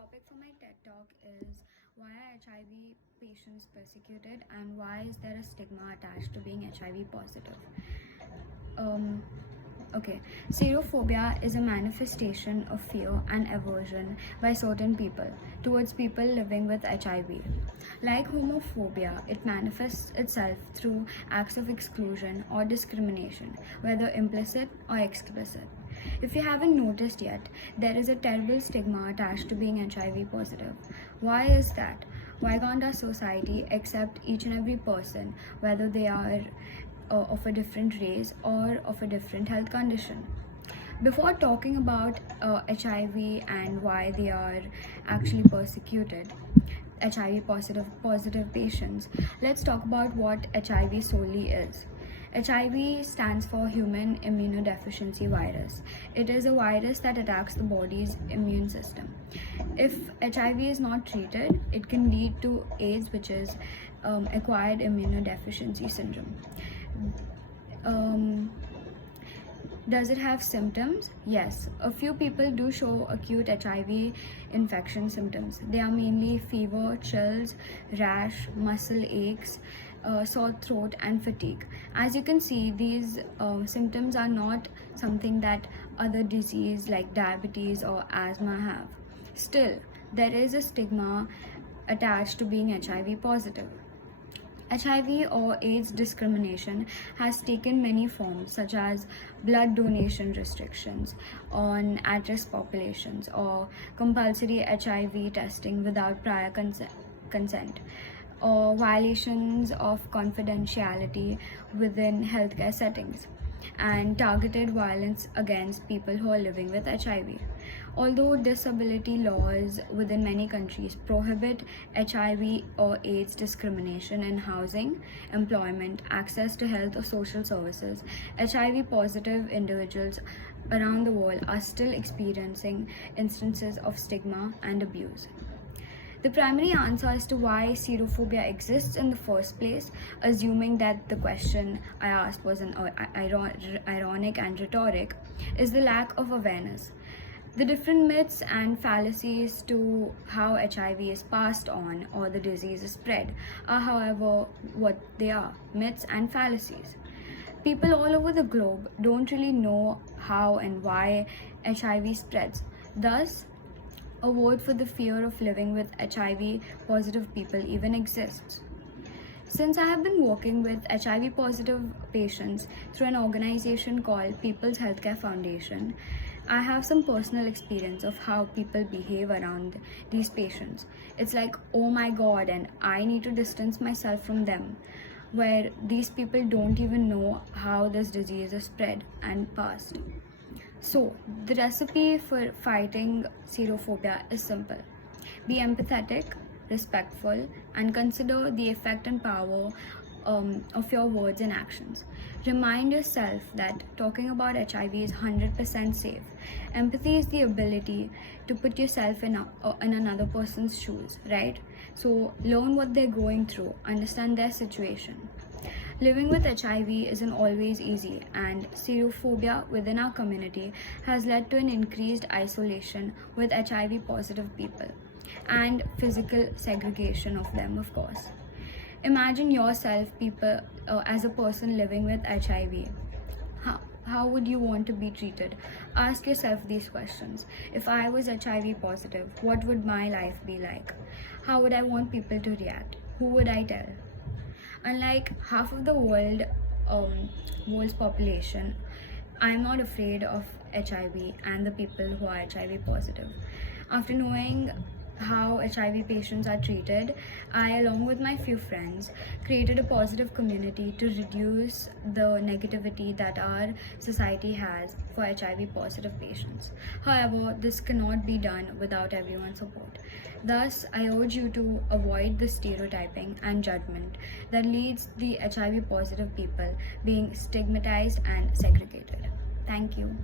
topic for my TED Talk is why are HIV patients persecuted and why is there a stigma attached to being HIV positive? Okay, serophobia is a manifestation of fear and aversion by certain people towards people living with HIV. Like homophobia, it manifests itself through acts of exclusion or discrimination, whether implicit or explicit. If you haven't noticed yet, there is a terrible stigma attached to being HIV positive. Why is that? Why can't our society accept each and every person, whether they are of a different race or of a different health condition? Before talking about HIV and why they are actually persecuted, HIV positive patients, let's talk about what HIV solely is. HIV stands for Human Immunodeficiency Virus. It is a virus that attacks the body's immune system. If HIV is not treated, it can lead to AIDS, which is acquired immunodeficiency syndrome. Does it have symptoms? Yes. A few people do show acute HIV infection symptoms. They are mainly fever, chills, rash, muscle aches, sore throat and fatigue. As you can see, these symptoms are not something that other disease like diabetes or asthma have. Still, there is a stigma attached to being HIV positive. HIV or AIDS discrimination has taken many forms, such as blood donation restrictions on at-risk populations or compulsory HIV testing without prior consent, or violations of confidentiality within healthcare settings, and targeted violence against people who are living with HIV. Although disability laws within many countries prohibit HIV or AIDS discrimination in housing, employment, access to health or social services, HIV positive individuals around the world are still experiencing instances of stigma and abuse. The primary answer as to why serophobia exists in the first place, assuming that the question I asked was ironic and rhetoric, is the lack of awareness. The different myths and fallacies to how HIV is passed on or the disease is spread are, however, what they are: myths and fallacies. People all over the globe don't really know how and why HIV spreads. Thus, a word for the fear of living with HIV positive people even exists. Since I have been working with HIV positive patients through an organization called People's Healthcare Foundation, I have some personal experience of how people behave around these patients. It's like, oh my god, and I need to distance myself from them, where these people don't even know how this disease is spread and passed. So, the recipe for fighting serophobia is simple. Be empathetic, respectful, and consider the effect and power of your words and actions. Remind yourself that talking about HIV is 100% safe. Empathy is the ability to put yourself in another person's shoes, right? So, learn what they're going through, understand their situation. Living with HIV isn't always easy, and serophobia within our community has led to an increased isolation with HIV positive people and physical segregation of them, of course. Imagine yourself as a person living with HIV. How would you want to be treated? Ask yourself these questions. If I was HIV positive, what would my life be like? How would I want people to react? Who would I tell? Unlike half of the world's population, I am not afraid of HIV and the people who are HIV positive. After knowing how HIV patients are treated, I, along with my few friends, created a positive community to reduce the negativity that our society has for HIV positive patients. However, this cannot be done without everyone's support. Thus, I urge you to avoid the stereotyping and judgment that leads the HIV positive people being stigmatized and segregated. Thank you.